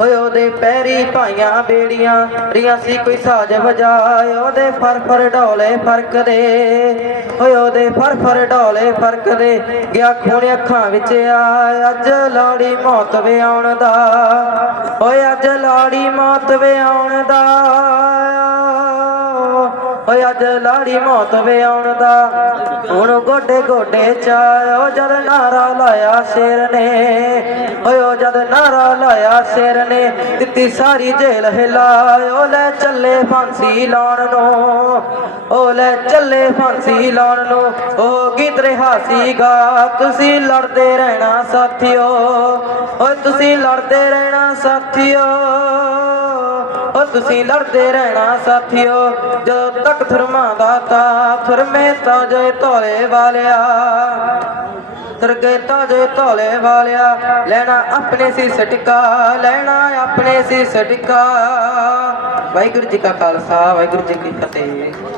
ਓਏ ਉਹਦੇ ਪੈਰੀ ਪਾਈਆਂ ਬੇੜੀਆਂ ਰੀਆਂ ਸੀ ਕੋਈ ਸਾਜ ਵਜਾਏ, ਉਹਦੇ ਫਰ ਫਰ ਢੋਲੇ ਫ਼ਰਕ ਓਏ ਉਹਦੇ ਫਰ ਫਰ ਢੋਲੇ ਫ਼ਰਕ ਗਿਆ ਖੂਨ ਅੱਖਾਂ ਵਿੱਚ ਆਏ, ਅੱਜ ਲਾੜੀ ਮੌਤ ਵੇ ਆਉਣ ਦਾ। ਓਏ ਅੱਜ ਲਾੜੀ ਮੌਤ ਵੇ ਆਉਣ ਦਾ। ਓਏ ਅੱਜ ਲਾੜੀ ਮੌਤ ਵੇ ਆਉਣ ਦਾ। ਹੁਣ ਗੋਡੇ ਗੋਡੇ ਚਾਇਓ ਜਦ ਨਾਰਾ ਲਾਇਆ ਸ਼ੇਰ ਨੇ। ਓਏ ਜਦ ਨਾਰਾ ਲਾਇਆ ਸ਼ੇਰ ਨੇ, ਦਿੱਤੀ ਸਾਰੀ ਜੇਲ ਹਿਲਾਇਓ ਲੈ ਚੱਲੇ ਫਾਂਸੀ ਲਾਉਣ ਨੂੰ ਓ ਲੈ ਚੱਲੇ ਫਾਂਸੀ ਲਾਉਣ ਨੂੰ। ਉਹ ਗੀਤ ਰਿਹਾ ਸੀਗਾ ਤੁਸੀਂ ਲੜਦੇ ਰਹਿਣਾ ਸਾਥੀਓ। ਓਏ ਤੁਸੀਂ ਲੜਦੇ ਰਹਿਣਾ ਸਾਥੀਓ। ਓ ਤੁਸੀਂ ਲੜਦੇ ਰਹਿਣਾ ਸਾਥੀਓ, ਜਦੋਂ ਤੱਕ ਥਰਮਾ ਤਾ ਥਰਮੇ ਤਾਂ ਜੇ ਧੋਲੇ ਵਾਲਿਆ। ਤਰਗੇ ਤਾਂ ਜੇ ਧੋਲੇ ਵਾਲਿਆ, ਲੈਣਾ ਆਪਣੇ ਸੀ ਸਟਿਕਾ, ਲੈਣਾ ਆਪਣੇ ਸੀ ਸਟਿਕਾ। ਵਾਹਿਗੁਰੂ ਜੀ ਕਾ ਖਾਲਸਾ, ਵਾਹਿਗੁਰੂ ਜੀ ਕੀ ਫਤਿਹ।